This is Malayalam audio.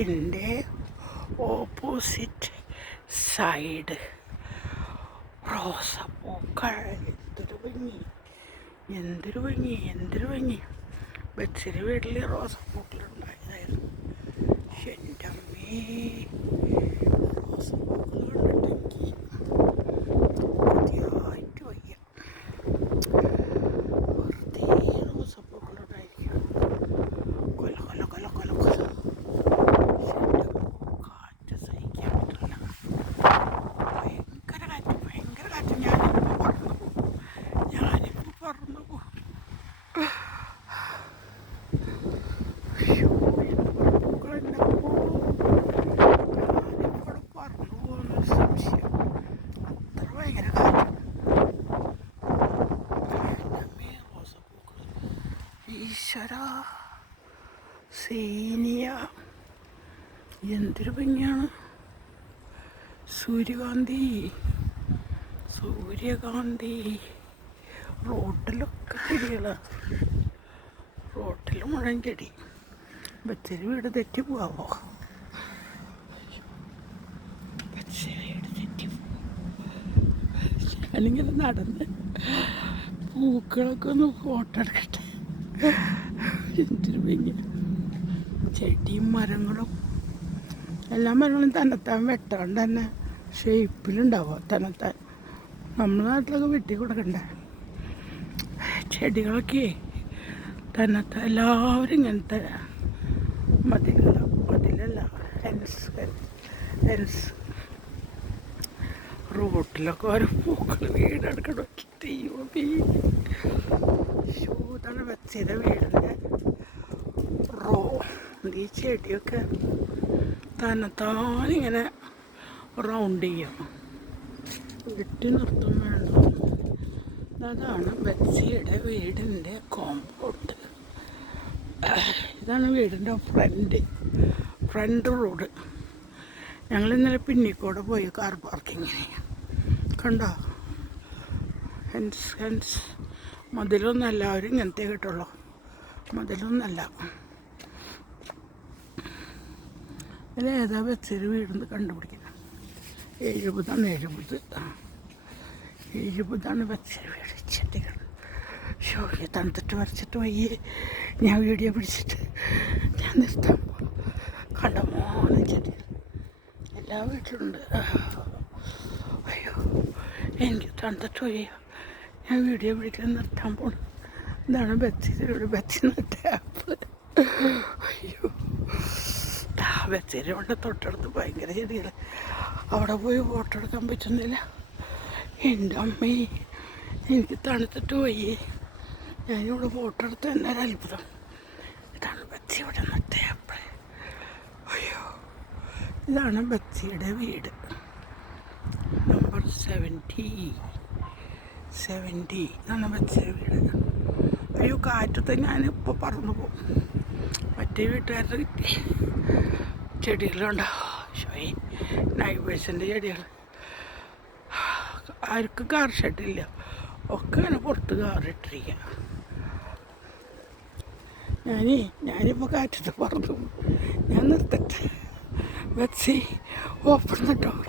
വീടിൻ്റെ ഓപ്പോസിറ്റ് സൈഡ് റോസപ്പൂക്കൾ. എന്തൊരു ഭംഗി, എന്തൊരു ഭംഗി, എന്തൊരു ഭംഗി. ബസ്സിൻ്റെ വീട്ടിൽ റോസപ്പൂക്കളുണ്ടായതായിരുന്നു. എൻ്റെ അമ്മേ, റോസപ്പൂക്കൾ കണ്ടിട്ടെങ്കിൽ ആദ്യമായിട്ട് വയ്യ. വെറുതെ റോസപ്പൂക്കളുണ്ടായിരിക്കും. കൊല കൊല കൊല കൊല കൊല. കാറ്റ് സഹിക്കാൻ പറ്റില്ല. ഭയങ്കര കാറ്റ്, ഭയങ്കര കാറ്റ്. ഞാനിപ്പോൾ പറന്നു പോകും, ഞാനിപ്പോൾ പറന്നു പോകും. ഈശ്വര സേനിയ, എന്തൊരു ഭംഗിയാണ്. സൂര്യകാന്തി, സൂര്യകാന്തി. റോട്ടിലൊക്കെ ചെടികളാണ്, റോട്ടിൽ മുഴുവൻ ചെടി. ബച്ചരി വീട് തെറ്റി പോവാമോ? ഞാനിങ്ങനെ നടന്ന് പൂക്കളൊക്കെ ഒന്ന് ഫോട്ടോ എടുക്കട്ടെ. എന്തൊരു ഭംഗി. ചെടിയും മരങ്ങളും, എല്ലാ മരങ്ങളും തന്നെത്താൻ വെട്ടാണ്ട് തന്നെ ഷേപ്പിലുണ്ടാവുക. തന്നെത്താൻ നമ്മുടെ നാട്ടിലൊക്കെ വെട്ടി കൊടുക്കണ്ടേ ചെടികളൊക്കെ. തന്നെത്താൻ എല്ലാവരും ഇങ്ങനത്തെ മതിലല്ല ഹെൻസ്. റോട്ടിലൊക്കെ ഓരോ പൂക്കൾ വീടെടുക്കണം. ഇതാണ് ബസ്സിയുടെ വീടിൻ്റെ ഈ ചെടിയൊക്കെ തന്നെത്താനിങ്ങനെ റൗണ്ട് ചെയ്യും, വെട്ടി നിർത്തും വേണ്ട. അതാണ് ബസ്സിയുടെ വീടിൻ്റെ കോമ്പൗണ്ട്. ഇതാണ് വീടിൻ്റെ ഫ്രണ്ട് റോഡ്. ഞങ്ങൾ ഇന്നലെ പിന്നിക്കൂടെ പോയി കാർ പാർക്കിങ്ങിന്. കണ്ടോ? ഹെൻസ്. മതിലൊന്നല്ല, അവരും ഇങ്ങനത്തെ കിട്ടുള്ളൂ. മതിലൊന്നല്ല. ഇതിലേതാ ബസ്സിൽ വീടെന്ന് കണ്ടുപിടിക്കണം. 70 ബസ്സിൽ വീട്. ചെടികൾ തണുത്തിട്ട് വരച്ചിട്ട് പോയി. ഞാൻ വീഡിയോ പിടിച്ചിട്ട് ഞാൻ നിർത്താൻ പോകും. കണ്ടമോനം ചെടി എല്ലാ വീട്ടിലുണ്ട്. അയ്യോ, എനിക്ക് തണുത്തിട്ട് പോയി. ഞാൻ വീഡിയോ പിടിക്കാൻ നിർത്താൻ പോകണം. ഇതാണ് ബസ്സിന് ടാപ്പ്. അയ്യോ, ബസ്സിൻ്റെ തൊട്ടടുത്ത് ഭയങ്കര ചെടികൾ. അവിടെ പോയി ഫോട്ടോ എടുക്കാൻ പറ്റുന്നില്ല. എൻ്റെ അമ്മേ, എനിക്ക് തണുത്തിട്ട് പോയി. ഞാനിവിടെ ഫോട്ടോ എടുത്ത് തന്നെ ഒരു അത്ഭുതം. ഇതാണ് ബസ്സിയുടെ ടാപ്പ്. അയ്യോ, ഇതാണ് ബസ്സിയുടെ വീട് നമ്പർ 70. ഇതാണ് ബസ്സിയുടെ വീട്. അയ്യോ, കാറ്റത്ത് ഞാനിപ്പോൾ പറന്നു പോകും. മറ്റേ വീട്ടുകാരുടെ കിട്ടി ചെടികളുണ്ടോ? നൈബേഴ്സിൻ്റെ ചെടികൾ. ആർക്കും കാർ ഷെഡില്ല, ഒക്കെ ഇങ്ങനെ പുറത്ത് കാറിട്ടിരിക്കുക. ഞാനിപ്പോൾ കാറ്റത്ത് പറന്നു. ഞാൻ നിർത്തട്ടെ. ബസ്സി ഓപ്പൺ ദ ഡോർ.